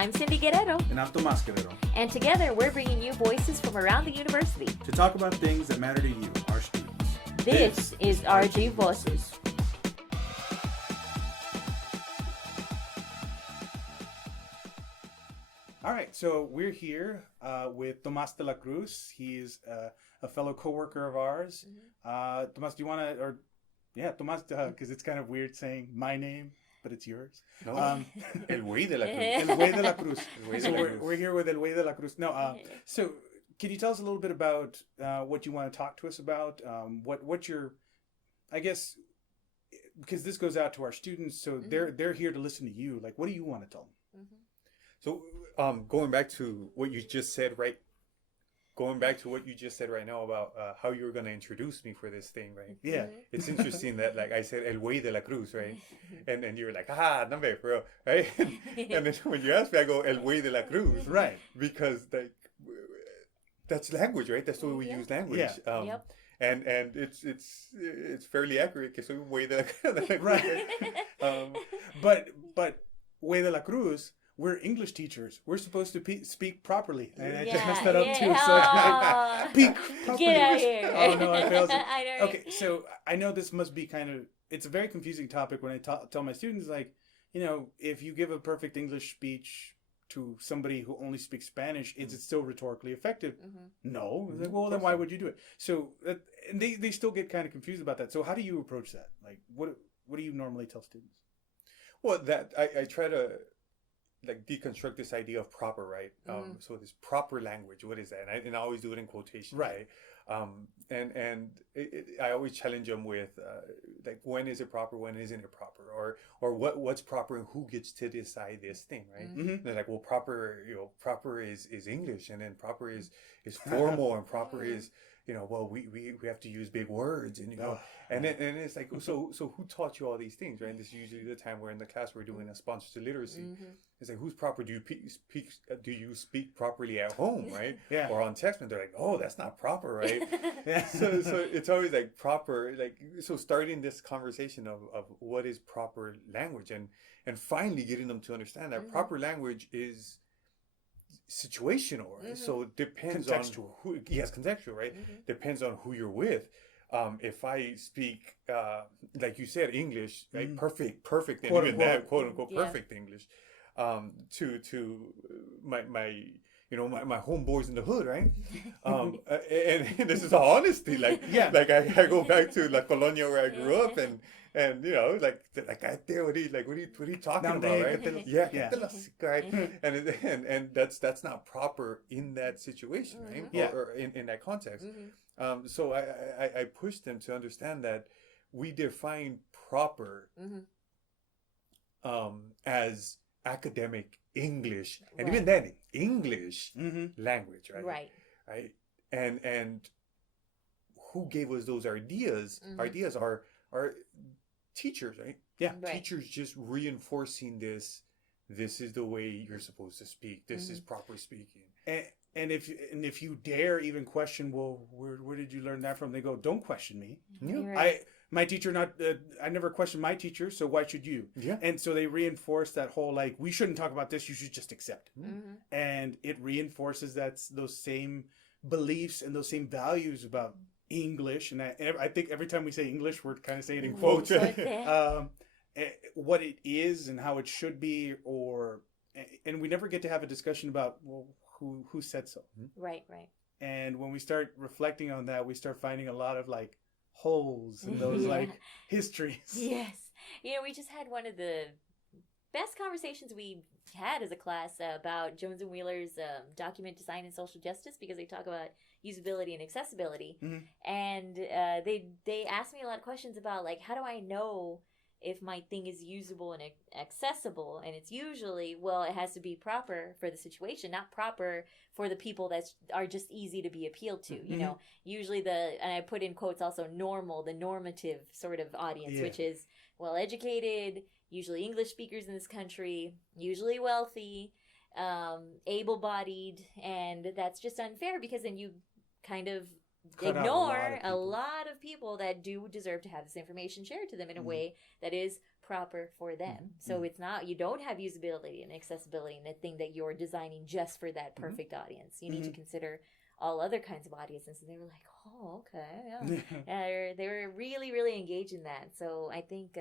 I'm Cyndy Guerrero. And I'm Tomas Guerrero. And together we're bringing you voices from around the university to talk about things that matter to you, our students. This is RGVoces. All right, so we're here with Thomas De La Cruz. He's a fellow coworker of ours. Tomas, do you want to, Tomas, because it's kind of weird saying my name, but it's yours. No, El Güey de la Cruz. El Güey de la Cruz. So we're here with El Güey de la Cruz. No, so can you tell us a little bit about what you want to talk to us about? What your, I guess, because this goes out to our students, so they're here to listen to you. Like, what do you want to tell them? So going back to what you just said, right? Going back to what you just said right now about how you were going to introduce me for this thing, right? Yeah. It's interesting that, like, I said, El Güey de la Cruz, right? And you were like, no, bro, right? And then when you asked me, I go, El Güey de la Cruz. Right. Because, like, that's language, right? That's the way we use language. Yeah. And it's fairly accurate, que soy un güey de la Cruz. Right. But Güey de la Cruz, we're English teachers. We're supposed to speak properly. And I just messed that up too. So speak properly. Get out of here. Oh, no, I failed. I know. Okay, so I know this must be kind of, it's a very confusing topic when I tell my students, like, you know, if you give a perfect English speech to somebody who only speaks Spanish, is it still rhetorically effective? No. Like, well, then why would you do it? So, and they still get kind of confused about that. So how do you approach that? Like, what do you normally tell students? Well, that I try to, like, deconstruct this idea of proper, right? So this proper language, what is that? And I always do it in quotation, right? And I always challenge them with like, when is it proper, when isn't it proper, or what's proper and who gets to decide this thing, right? They're like, well, proper is English, and then proper is formal, and proper is, you know, well, we have to use big words, and you know, and it's like, so who taught you all these things, right? And this is usually the time we're in the class we're doing a sponsor to literacy. It's like, who's proper? Do you speak properly at home, right? Or on text? And they're like, oh, that's not proper, right? So it's always like proper, like, so starting this conversation of what is proper language, and finally getting them to understand that proper language is situational, right? So it depends contextual. On who, contextual, right? Depends on who you're with. If I speak, like you said, English, right? Perfect, and quote even unquote. that, quote unquote, perfect English, to my homeboys in the hood, right? And this is all honesty, like, like I go back to La Colonia where I grew up, and you know, like what are you talking about, right? Right? And that's not proper in that situation, right? Or in that context. So I push them to understand that we define proper as academic English, and even then English language, right? Right. And who gave us those ideas? Ideas are teachers, right? Teachers just reinforcing this is the way you're supposed to speak. This is proper speaking. And if you dare even question, well, where did you learn that from? They go, don't question me. My teacher I never questioned my teacher, so why should you? And so they reinforce that whole, like, we shouldn't talk about this, you should just accept. And it reinforces those same beliefs and those same values about English. And I think every time we say English, we're kind of saying it in quotes. What it is and how it should be, and we never get to have a discussion about, well, who said so. Right. And when we start reflecting on that, we start finding a lot of, like, holes in those like histories. Yes. You know, we just had one of the best conversations we had as a class about Jones and Wheeler's document design and social justice, because they talk about usability and accessibility. And they asked me a lot of questions about, like, how do I know if my thing is usable and accessible? And it's usually, well, it has to be proper for the situation, not proper for the people that are just easy to be appealed to. You know, usually and I put in quotes also, the normative sort of audience, which is well educated, usually English speakers in this country, usually wealthy, able-bodied, and that's just unfair, because then you kind of ignore a lot of people that do deserve to have this information shared to them in a way that is proper for them. So it's not, you don't have usability and accessibility in a thing that you're designing just for that perfect audience. You need to consider all other kinds of audiences. And they were like, oh, okay. Yeah. And they were really, really engaged in that. So I think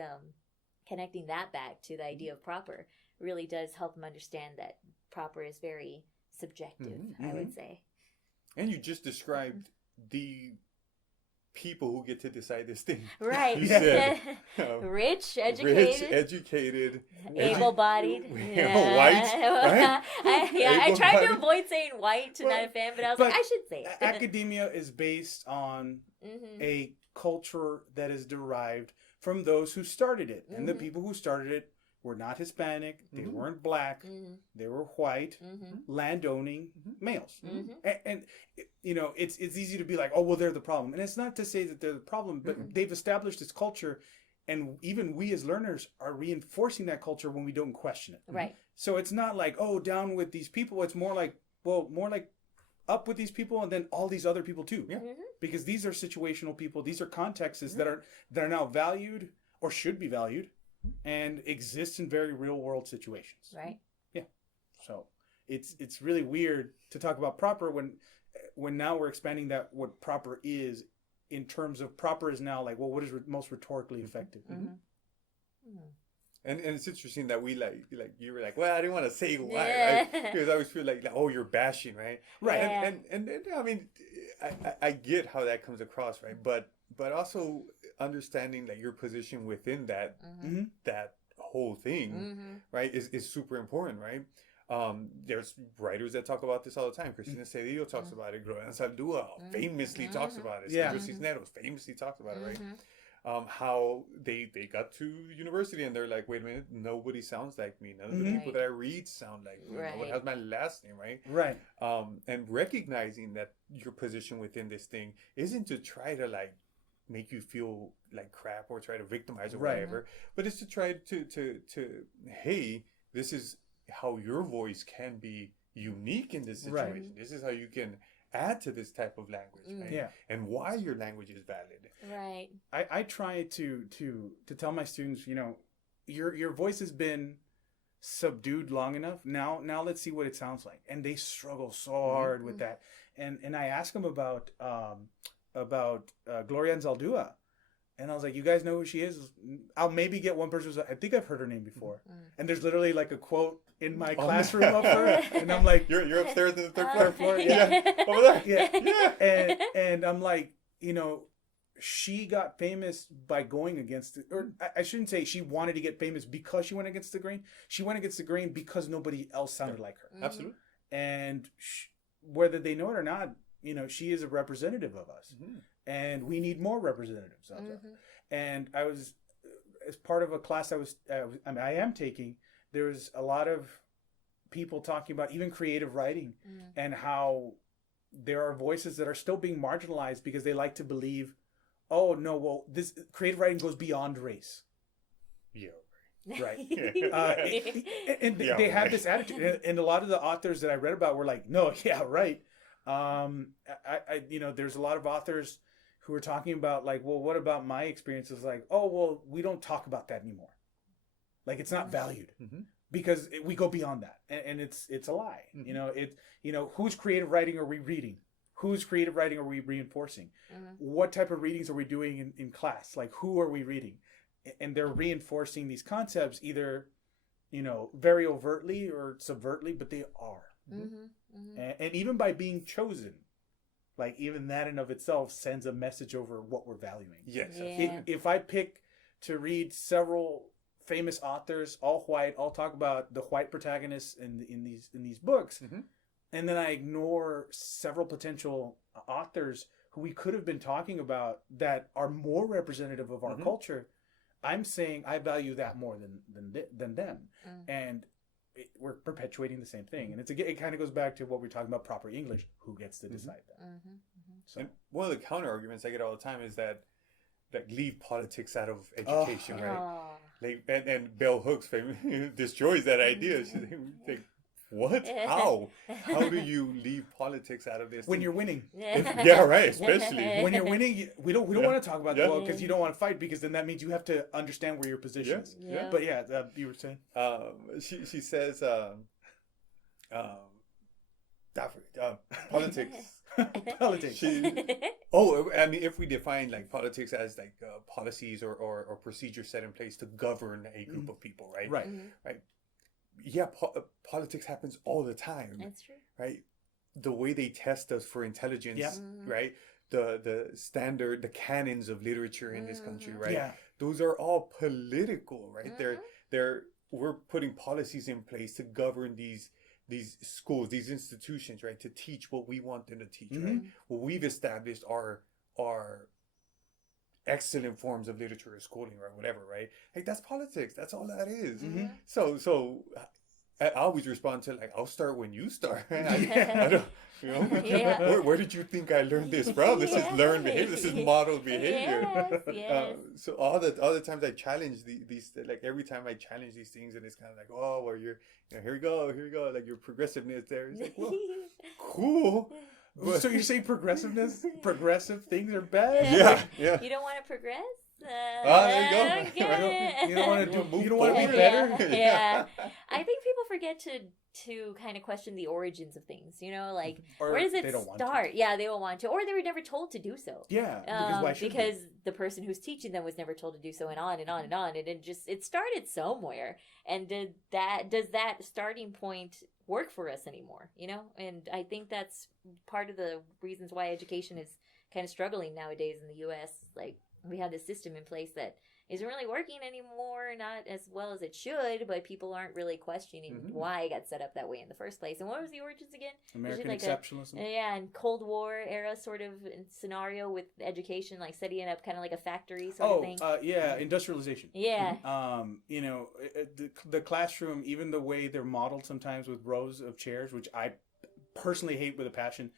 connecting that back to the idea of proper really does help them understand that proper is very subjective, I would say. And you just described the people who get to decide this thing. Right. You said, rich, educated, able-bodied, white. Right? I tried to avoid saying white to not offend, but I was like, I should say it. Academia is based on a culture that is derived from those who started it, and the people who started it were not Hispanic, they weren't black, they were white, landowning males. And you know, it's easy to be like, oh, well, they're the problem. And it's not to say that they're the problem, but they've established this culture, and even we as learners are reinforcing that culture when we don't question it. Right. So it's not like, oh, down with these people. It's more like, well, more like up with these people and then all these other people too. Yeah. Because these are situational people. These are contexts that are now valued or should be valued and exist in very real world situations. Right. Yeah. So it's really weird to talk about proper when now we're expanding that what proper is in terms of proper is now like, well, what is most rhetorically effective? And it's interesting that we like you were like, well, I didn't want to say why, right? Because I always feel like, oh, you're bashing, right? Right. Yeah. And I mean, I get how that comes across, right? But also understanding that your position within that that whole thing, right, is super important, right? There's writers that talk about this all the time. Cristina Cedillo talks about it. Gloria Saldúa famously talks about it. Silvio Cisneros famously talks about it, right? How they got to university and they're like, wait a minute, nobody sounds like me. None of the people that I read sound like me. No one has my last name, right? Right. And recognizing that your position within this thing isn't to try to like make you feel like crap or try to victimize or whatever, but it's to try to hey, this is how your voice can be unique in this situation. This is how you can add to this type of language, right? Yeah. And why your language is valid. Right. I try to tell my students, you know, your voice has been subdued long enough. Now let's see what it sounds like. And they struggle so hard with that. And I ask them about Gloria Anzaldúa. And I was like, you guys know who she is? I'll maybe get one person who's like, I think I've heard her name before. And there's literally like a quote in my classroom of her. And I'm like, You're upstairs in the third floor. Yeah. Over there. Yeah. And I'm like, you know, she got famous by going against it. Or I shouldn't say she wanted to get famous because she went against the grain. She went against the grain because nobody else sounded like her. Absolutely. And whether they know it or not, you know, she is a representative of us. And we need more representatives of us. And I was, as part of a class I am taking, there was a lot of people talking about even creative writing and how there are voices that are still being marginalized because they like to believe, oh, no, well, this creative writing goes beyond race. Yeah. Right. They have this attitude. And a lot of the authors that I read about were like, no, yeah, right. I you know, there's a lot of authors who are talking about like, well, what about my experiences? Like, oh, well, we don't talk about that anymore. Like, it's not valued because we go beyond that, and it's a lie. You know, whose creative writing are we reading? Whose creative writing are we reinforcing? What type of readings are we doing in class? Like, who are we reading? And they're reinforcing these concepts either, you know, very overtly or subvertly, but they are. And even by being chosen, like even that in of itself sends a message over what we're valuing. Yes. Yeah. If I pick to read several famous authors, all white, I'll talk about the white protagonists in these books, and then I ignore several potential authors who we could have been talking about that are more representative of our culture. I'm saying I value that more than them, and we're perpetuating the same thing. And it kind of goes back to what we're talking about, proper English. Who gets to decide that? So, and one of the counter arguments I get all the time is that leave politics out of education, right? Like, and Bell Hooks destroys that idea. She's like, What? How? How do you leave politics out of this? When you're winning. Yeah, right. Especially when you're winning, we don't want to talk about that because you don't want to fight, because then that means you have to understand where your position is. Yeah. But yeah, you were saying. She says, politics. Politics. I mean, if we define like politics as like policies or procedures set in place to govern a group of people, right? Right. Right. Yeah, politics happens all the time. That's true. Right. The way they test us for intelligence, right? The standard, the canons of literature in this country, right? Yeah. Those are all political, right? We're putting policies in place to govern these schools, these institutions, right? To teach what we want them to teach, right? What we've established are excellent forms of literature or schooling or whatever, right? Like that's politics. That's all that is. So I always respond to like, I'll start when you start. I don't, you know, where did you think I learned this from? This is learned behavior. This is modeled behavior. Yes. So all the times I challenge these, like every time I challenge these things, and it's kind of like, oh, well, you're, you know, here we go, like your progressiveness there. It's like, well, cool. So you're saying progressive things are bad? Yeah. You don't want to progress? There you go. Okay. You don't want to be better? Yeah. I think people forget to kind of question the origins of things, you know, like Or where does it they don't want start? Yeah, they don't want to, or they were never told to do so. Yeah, because why should because the person who's teaching them was never told to do so, and on and on and on, and it started somewhere. And does that starting point work for us anymore? You know, and I think that's part of the reasons why education is kind of struggling nowadays in the U.S. Like we have this system in place that isn't really working anymore, not as well as it should, but people aren't really questioning why it got set up that way in the first place. And what was the origins again? American like exceptionalism. And Cold War era sort of scenario with education, like setting it up kind of like a factory sort of thing. Industrialization. Yeah. You know, the classroom, even the way they're modeled sometimes with rows of chairs, which I personally hate with a passion,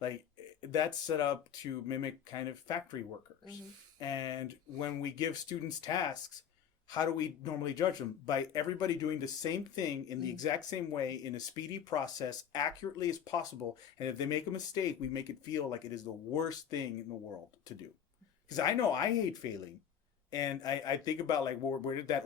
like that's set up to mimic kind of factory workers. And when we give students tasks, how do we normally judge them? By everybody doing the same thing in the exact same way in a speedy process, accurately as possible. And if they make a mistake, we make it feel like it is the worst thing in the world to do. Because I know I hate failing. And I think about like, where did that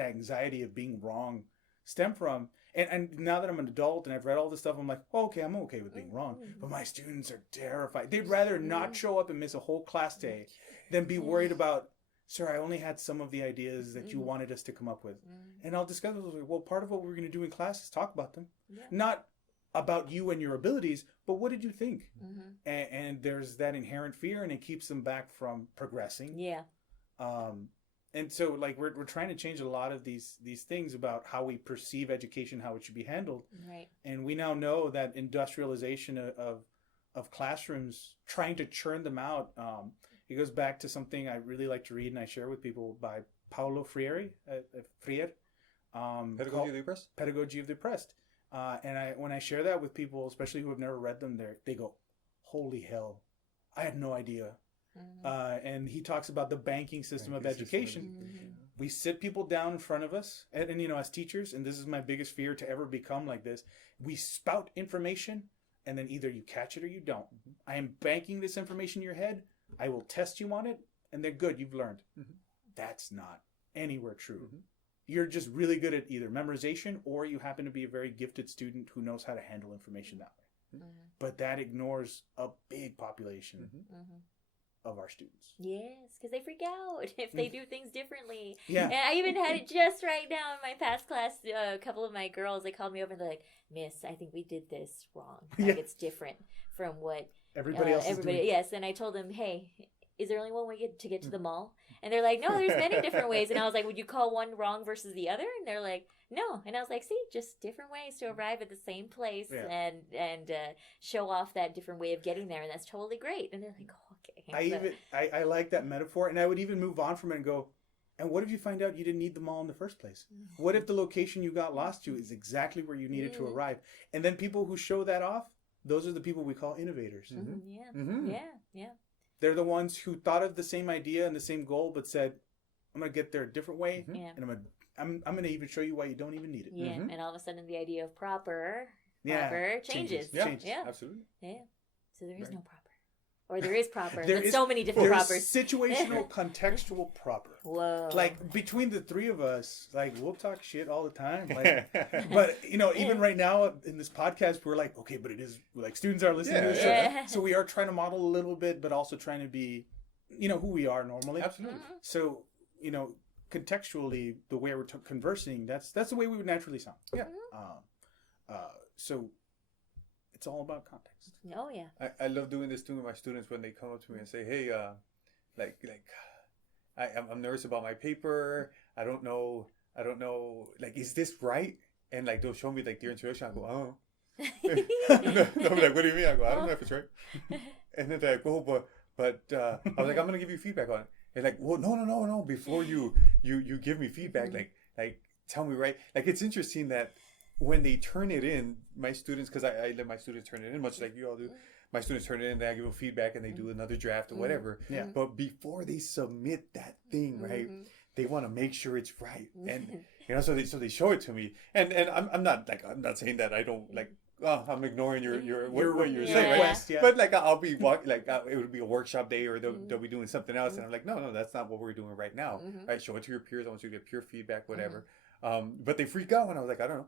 anxiety of being wrong stem from? And now that I'm an adult and I've read all this stuff, I'm like, oh, okay, I'm okay with being wrong. But my students are terrified. They'd rather not show up and miss a whole class day than be worried about, sir, I only had some of the ideas that you wanted us to come up with. And I'll discuss with them. Well, part of what we're going to do in class is talk about them. Yeah. Not about you and your abilities, but what did you think? And there's that inherent fear, and it keeps them back from progressing. Yeah. And so, like, we're trying to change a lot of these things about how we perceive education, how it should be handled. Right. And we now know that industrialization of classrooms, trying to churn them out, it goes back to something I really like to read and I share with people by Paulo Freire. Pedagogy of the Oppressed? Pedagogy of the Oppressed. And when I share that with people, especially who have never read them, they go, holy hell, I had no idea. And he talks about the banking system of education. We sit people down in front of us, and you know, as teachers, and this is my biggest fear to ever become like this, we spout information, and then either you catch it or you don't. I am banking this information in your head. I will test you on it, and then good, you've learned. That's not anywhere true. You're just really good at either memorization, or you happen to be a very gifted student who knows how to handle information that way. But that ignores a big population of our students. Yes, because they freak out if they do things differently. Yeah. And I even had it just right now in my past class. A couple of my girls, they called me over and they're like, Miss, I think we did this wrong. Like it's different from what everybody else is doing. Yes, and I told them, hey, is there only one way to get to the mall? And they're like, no, there's many different ways. And I was like, would you call one wrong versus the other? And they're like, no. And I was like, see, just different ways to arrive at the same place and show off that different way of getting there. And that's totally great. And they're like, oh, okay. I like that metaphor. And I would even move on from it and go, and what if you find out you didn't need the mall in the first place? What if the location you got lost to is exactly where you needed to arrive? And then people who show that off, those are the people we call innovators. Yeah. They're the ones who thought of the same idea and the same goal, but said, I'm going to get there a different way, and I'm going to I'm going to even show you why you don't even need it. Yeah, and all of a sudden the idea of proper changes. Yeah, absolutely. Yeah. So there is no proper. Or there is proper. There's so many different propers. Situational, contextual, proper. Whoa. Like, between the three of us, like, we'll talk shit all the time. Like, but, you know, even right now in this podcast, we're like, okay, but it is, like, students are listening to this. Yeah. So we are trying to model a little bit, but also trying to be, you know, who we are normally. Absolutely. So, you know, contextually, the way we're conversing, that's the way we would naturally sound. Yeah. So it's all about context. Oh yeah. I love doing this too with my students when they come up to me and say, "Hey, I'm nervous about my paper. I don't know. Like, is this right?" And like they'll show me like their introduction. I go, "Oh." They'll be like, "What do you mean?" I go, "I don't know if it's right." And then they're like, "Oh, but I was like, I'm gonna give you feedback on it." And like, "Well, no. Before you give me feedback, like tell me right." Like, it's interesting that when they turn it in, my students, because I let my students turn it in, much like you all do. My students turn it in, then I give them feedback, and they do another draft or whatever. Yeah. But before they submit that thing, right, they want to make sure it's right, and you know, so they show it to me, and I'm not saying that I don't like. Oh, I'm ignoring what you're saying, right? Yeah. But like I'll be it would be a workshop day, or they'll be doing something else, and I'm like, no, that's not what we're doing right now. Right? Show it to your peers. I want you to get peer feedback, whatever. But they freak out when I was like, I don't know.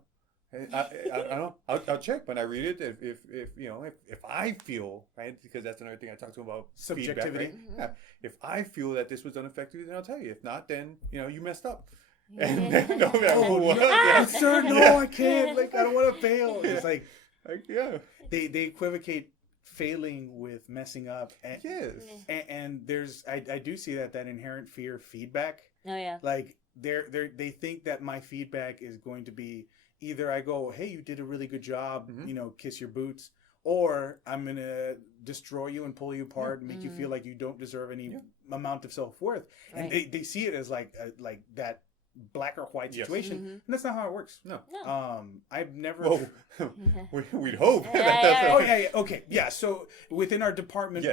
I don't know. I'll check when I read it. If you know, if I feel, right, because that's another thing I talked to them about, subjectivity. Feedback, right? If I feel that this was done effectively, then I'll tell you. If not, then you know you messed up. And then they'll be like, sir, no, I can't. Like, I don't want to fail. It's like they equivocate failing with messing up. And, and there's I do see that inherent fear of feedback. Oh yeah. Like they think that my feedback is going to be either I go, hey, you did a really good job, you know, kiss your boots, or I'm going to destroy you and pull you apart and make you feel like you don't deserve any amount of self-worth. Right. And they see it as like that black or white situation. And that's not how it works. No. I've never... Well, we'd hope. Okay. Yeah. So within our department,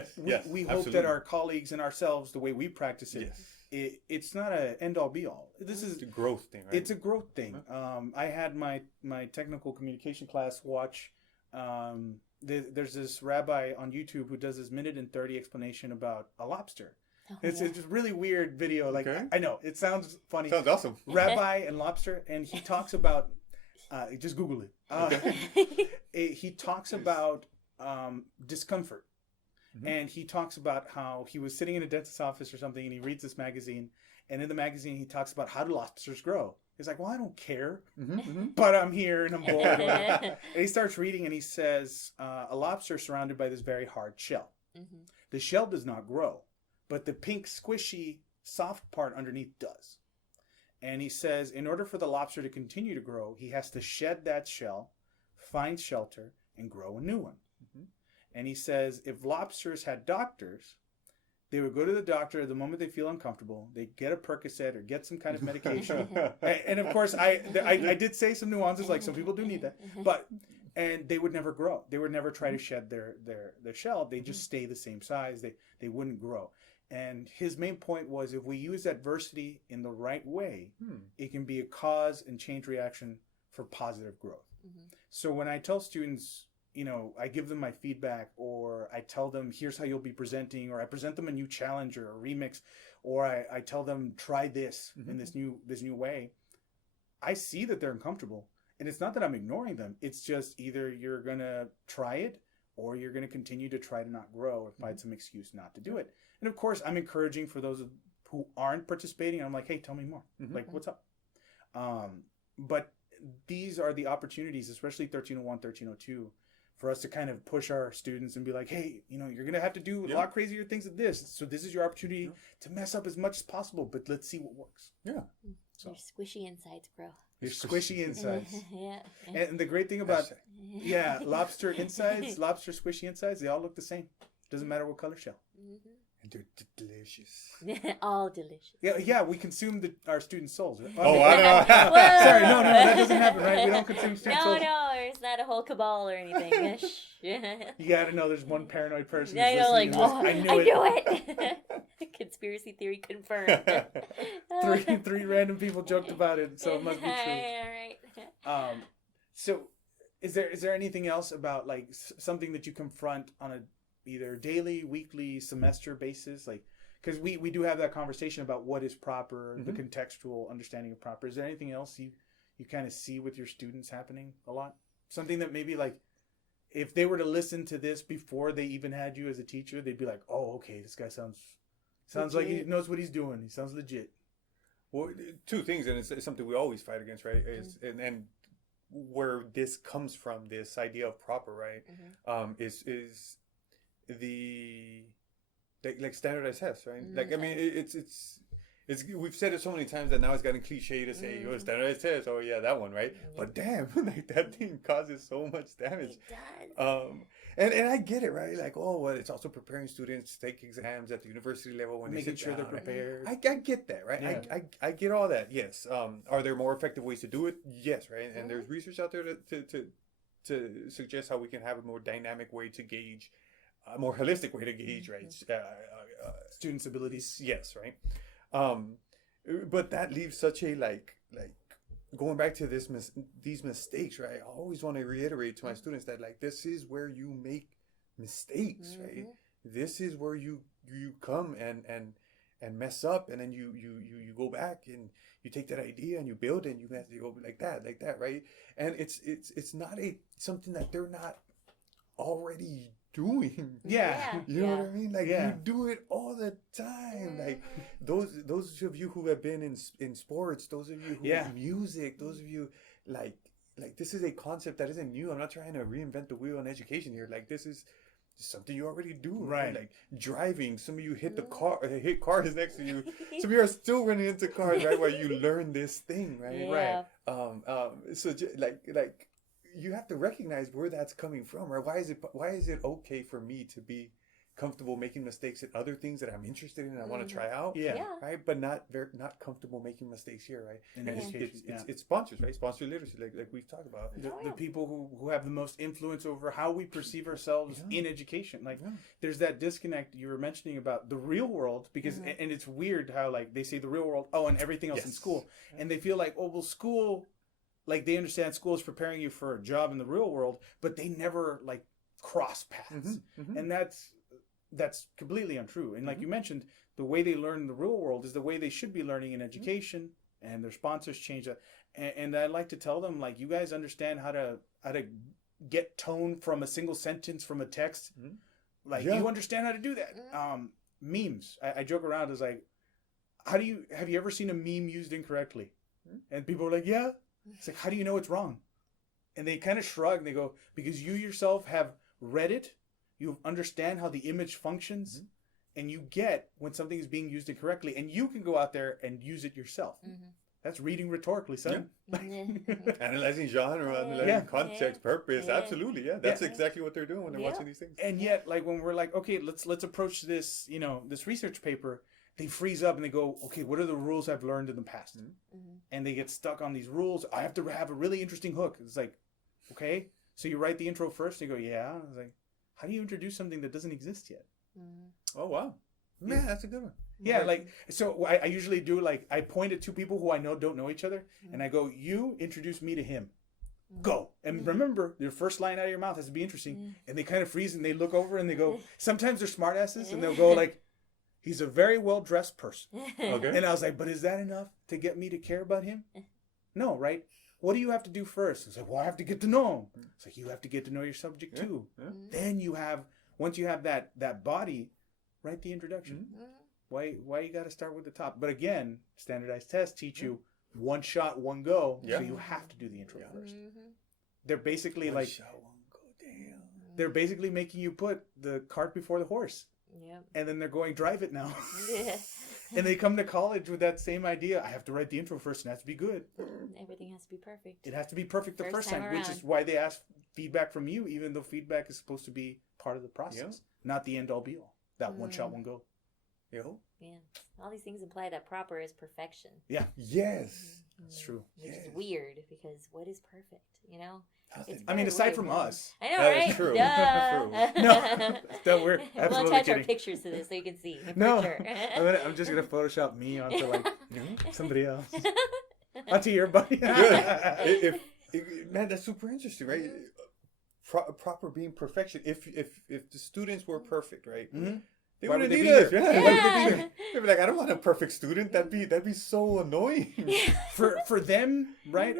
we hope that our colleagues and ourselves, the way we practice it, it's not an end-all be-all. This is a growth thing, right? It's a growth thing. I had my technical communication class watch. There's this rabbi on YouTube who does this 1:30 explanation about a lobster. It's a really weird video. Like, I know it sounds funny. Sounds awesome. Rabbi and lobster, and he talks about. Just Google it. He talks about discomfort. And he talks about how he was sitting in a dentist's office or something, and he reads this magazine, and in the magazine he talks about how do lobsters grow. He's like, well, I don't care, but I'm here and I'm bored. And he starts reading, and he says, a lobster is surrounded by this very hard shell. The shell does not grow, but the pink, squishy, soft part underneath does. And he says, in order for the lobster to continue to grow, he has to shed that shell, find shelter, and grow a new one. And he says if lobsters had doctors, they would go to the doctor the moment they feel uncomfortable. They get a Percocet or get some kind of medication. And of course, I did say some nuances, like some people do need that. And they would never grow. They would never try to shed their shell. They just stay the same size. They wouldn't grow. And his main point was if we use adversity in the right way, it can be a cause and change reaction for positive growth. So when I tell students, you know, I give them my feedback, or I tell them, here's how you'll be presenting, or I present them a new challenge or a remix, or I tell them, try this in this new way. I see that they're uncomfortable. And it's not that I'm ignoring them. It's just either you're going to try it, or you're going to continue to try to not grow or find some excuse not to do it. And of course, I'm encouraging for those who aren't participating. I'm like, hey, tell me more. Like, what's up? But these are the opportunities, especially 1301, 1302, for us to kind of push our students and be like, hey, you know, you're going to have to do a lot crazier things than this. So this is your opportunity to mess up as much as possible, but let's see what works. Yeah. So. Your squishy insides grow. Your squishy insides. And the great thing about, lobster insides, lobster squishy insides, they all look the same. Doesn't matter what color shell. And they're delicious. All delicious. Yeah, we consume our students' souls. Oh, I know. Sorry, no, that doesn't happen, right? We don't consume students' souls. No, there's not a whole cabal or anything. You gotta know there's one paranoid person. Yeah, I know, like, I knew it. Conspiracy theory confirmed. Three random people joked about it, so it must be true. All right. So, is there anything else about like something that you confront on a either daily, weekly, semester basis, like because we do have that conversation about what is proper, the contextual understanding of proper. Is there anything else you kind of see with your students happening a lot? Something that maybe like if they were to listen to this before they even had you as a teacher, they'd be like, oh, okay, this guy sounds like he knows what he's doing. He sounds legit. Well, two things, and it's something we always fight against, right? And where this comes from, this idea of proper, right? Is the like standardized tests, right? Like I mean, it's we've said it so many times that now it's gotten cliche to say, "Oh, standardized test." Oh yeah, that one, right? But damn, like that thing causes so much damage. It does. And I get it, right? Like, oh, well, it's also preparing students to take exams at the university level when making they sit sure down, they're prepared. Right? I get that, right? Yeah. I get all that. Yes. Are there more effective ways to do it? Yes, right. And there's research out there to suggest how we can have a more dynamic way to gauge. A more holistic way to gauge, right? Students' abilities. Yes, right. But that leaves such a like going back to these mistakes, right? I always want to reiterate to my students that like this is where you make mistakes, right? This is where you come and mess up, and then you go back and you take that idea and you build it and you go like that, right? And it's not something that they're not already doing. Yeah. You know what I mean? Like you do it all the time. Like those of you who have been in sports, those of you who in music, those of you like this is a concept that isn't new. I'm not trying to reinvent the wheel in education here. Like this is something you already do, right? Like driving. Some of you hit hit cars next to you. Some of you are still running into cars, right? While you learn this thing, right? Yeah. Right. So like you have to recognize where that's coming from, right? Why is it okay for me to be comfortable making mistakes in other things that I'm interested in and I want to try out, right? But not comfortable making mistakes here, right? And it's sponsors, right? Sponsor literacy, like we've talked about. The people who have the most influence over how we perceive ourselves in education. Like there's that disconnect you were mentioning about the real world, because and it's weird how like they say the real world, and everything else in school, and they feel like, oh well, school. Like they understand school is preparing you for a job in the real world, but they never like cross paths, and that's completely untrue. And like you mentioned, the way they learn in the real world is the way they should be learning in education, and their sponsors change that. And I like to tell them, like, you guys understand how to get tone from a single sentence from a text. Like you understand how to do that. Memes. I joke around as like, have you ever seen a meme used incorrectly? And people are like, yeah. It's like, how do you know it's wrong? And they kind of shrug and they go, because you yourself have read it, you understand how the image functions, and you get when something is being used incorrectly, and you can go out there and use it yourself. That's reading rhetorically, son. Analyzing genre, analyzing context, purpose. Absolutely, That's exactly what they're doing when they're watching these things. And yet, like when we're like, okay, let's approach this, this research paper, they freeze up and they go, okay, what are the rules I've learned in the past? And they get stuck on these rules. I have to have a really interesting hook. It's like, okay, so you write the intro first. And you go, yeah. It's like, how do you introduce something that doesn't exist yet? Oh, wow. Man, that's a good one. Yeah, like, so I usually do, like, I point at two people who I know don't know each other, and I go, you introduce me to him. Go. And remember, your first line out of your mouth has to be interesting. And they kind of freeze and they look over and they go, sometimes they're smartasses, and they'll go like, he's a very well-dressed person. Okay. And I was like, but is that enough to get me to care about him? No, right? What do you have to do first? It's like, well, I have to get to know him. It's like, you have to get to know your subject too. Then once you have that body, write the introduction. Why you got to start with the top? But again, standardized tests teach you one shot, one go. So you have to do the intro first. They're basically one shot, one go. Damn. They're basically making you put the cart before the horse. And then they're going, drive it now. And they come to college with that same idea. I have to write the intro first, and it has to be good. Everything has to be perfect. It has to be perfect the first time, which is why they ask feedback from you, even though feedback is supposed to be part of the process, not the end all be all. That one shot, one go. You know? Yeah. All these things imply that proper is perfection. Yeah. Yes. That's true. Which is weird because what is perfect? You know? I mean, aside from us. I know, That right? is true. Duh. No, that we're We'll absolutely attach kidding. our pictures to this so you can see. No, For sure. I'm just gonna Photoshop me onto like somebody else, onto your buddy. Good. Man, that's super interesting, right? Proper being perfection. If the students were perfect, right? Mm-hmm. They Why wouldn't would they need be us. there? Yeah. Yeah. Why would they be there? They'd be like, I don't want a perfect student. That'd be so annoying. For them, right?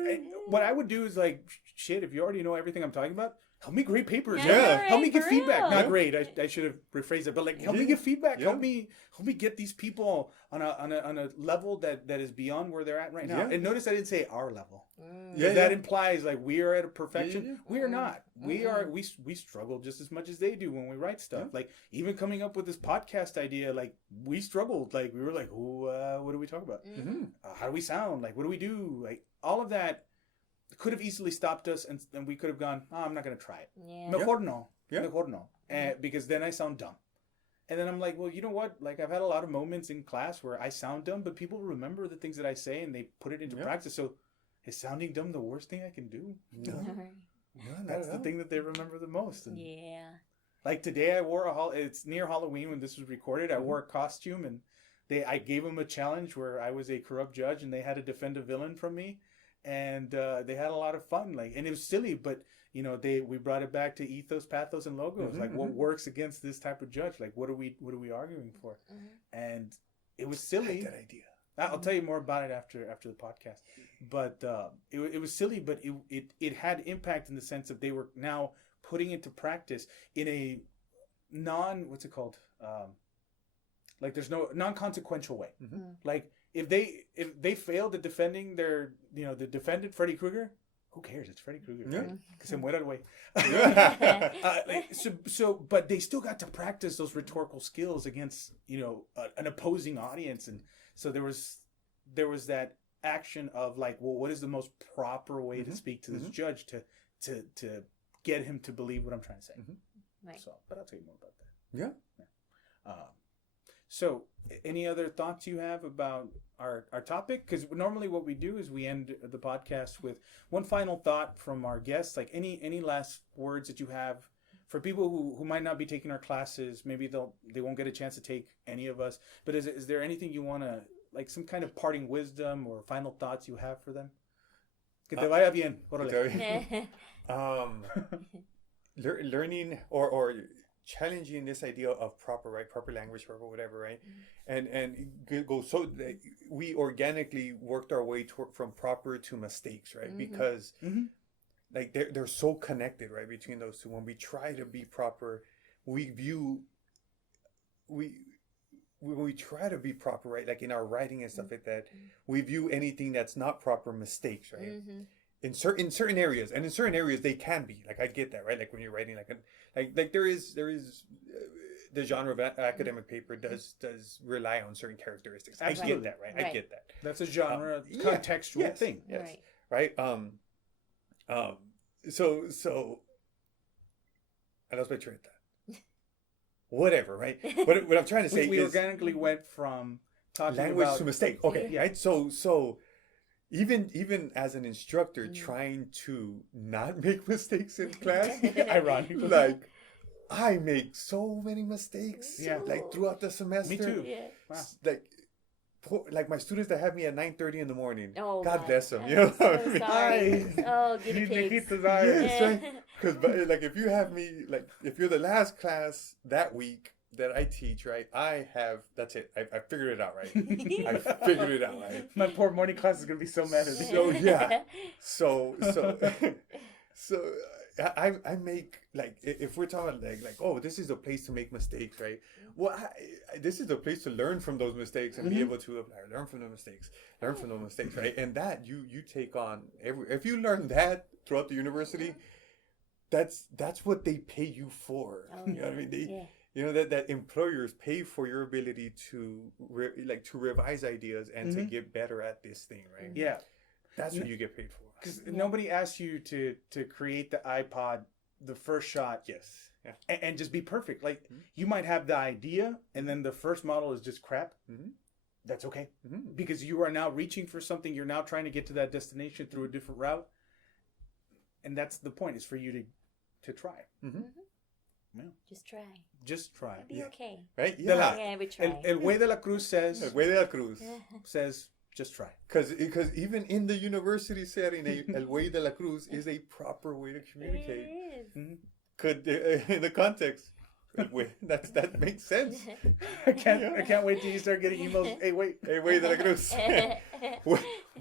What I would do is like, shit. If you already know everything I'm talking about, help me grade papers. Yeah. Help me give for feedback. real. Not grade. I should have rephrased it, but like, help me give feedback. Yeah. Help me get these people on a level that is beyond where they're at right now. Yeah. And notice I didn't say our level. Yeah, That yeah. implies like we are at a perfection. Yeah. We are not. We struggle just as much as they do when we write stuff. Yeah. Like even coming up with this podcast idea, like we struggled. Like we were like, what do we talk about? Mm-hmm. How do we sound? Like what do we do? Like all of that could have easily stopped us, and we could have gone, I'm not gonna try it. Yeah. Mejor no. Yeah. Mejor no. Because then I sound dumb. And then I'm like, well, you know what? Like I've had a lot of moments in class where I sound dumb, but people remember the things that I say and they put it into practice. So is sounding dumb the worst thing I can do? No. That's the thing that they remember the most. And Yeah. like today I wore it's near Halloween when this was recorded. I wore a costume and I gave them a challenge where I was a corrupt judge and they had to defend a villain from me. And they had a lot of fun. Like, and it was silly, but you know, we brought it back to ethos, pathos, and logos. Like what works against this type of judge? Like what are we arguing for? And it was silly. I like that idea. I'll tell you more about it after the podcast. But it was silly, but it had impact in the sense that they were now putting into practice in a what's it called? Like there's no non-consequential way. Like if they failed at defending the defendant Freddy Krueger, who cares? It's Freddy Krueger. Yeah. Right? Se muera el güey. But they still got to practice those rhetorical skills against an opposing audience, and so there was that action of like, well, what is the most proper way to speak to this judge to get him to believe what I'm trying to say? Right. So, but I'll tell you more about that. Yeah. So, any other thoughts you have about our topic? Because normally what we do is we end the podcast with one final thought from our guests. Like any last words that you have for people who might not be taking our classes. Maybe they won't get a chance to take any of us. But is there anything you want to, like some kind of parting wisdom or final thoughts you have for them? Que te vaya bien. Órale. Learning or challenging this idea of proper language, proper whatever, right? And go so we organically worked our way from proper to mistakes, right? Because like they're so connected, right, between those two. When we try to be proper, when we try to be proper, right, like in our writing and stuff like that, we view anything that's not proper mistakes, right? In certain areas, and in certain areas they can be. Like I get that, right? Like when you're writing, like there is the genre of academic paper does rely on certain characteristics. I get that, right? I get that. That's a genre contextual thing. Yes. Right. So I lost my train of thought. Whatever, right? What I'm trying to say we is organically went from talking language about to mistake. Okay, right? So even as an instructor trying to not make mistakes in class, ironically, like I make so many mistakes, like throughout the semester. Me too. Yeah. Wow. Like my students that have me at 9:30 in the morning. Oh, God bless them. I'm You know so what I mean? sorry. Oh, guinea pigs. Yes, right. Because like if you have me, like if you're the last class that week that I teach, right? That's it. I figured it out, right? I figured it out, right? My poor morning class is gonna be so mad at me. So yeah. So I make, like, if we're talking like oh, this is a place to make mistakes, right? Well, this is a place to learn from those mistakes and be able to learn from the mistakes, right? And that you take on if you learn that throughout the university, that's what they pay you for. You know what I mean? You know that employers pay for your ability to revise ideas and to get better at this thing, right? Yeah, that's what you get paid for. Because nobody asks you to create the iPod the first shot. Yes. Yeah. And just be perfect. Like you might have the idea, and then the first model is just crap. That's okay, because you are now reaching for something. You're now trying to get to that destination through a different route, and that's the point. Is for you to try. Yeah. Just try. Just try. It'll be okay. Right? Yeah, we try. El Güey de la Cruz says. El Güey de la Cruz says just try. Because even in the university setting, El Güey de la Cruz is a proper way to communicate. It is. Could in the context, that makes sense. I can't wait till you start getting emails. Hey, wait. El Güey de la Cruz.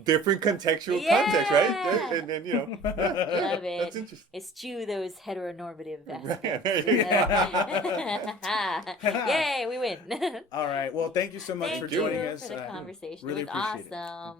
Different contextual context, right? And then Love it. That's interesting. Eschew those heteronormative aspects. Right. Yay, we win. All right. Well, thank you so much for joining us. For the conversation. Really it was appreciate it. awesome.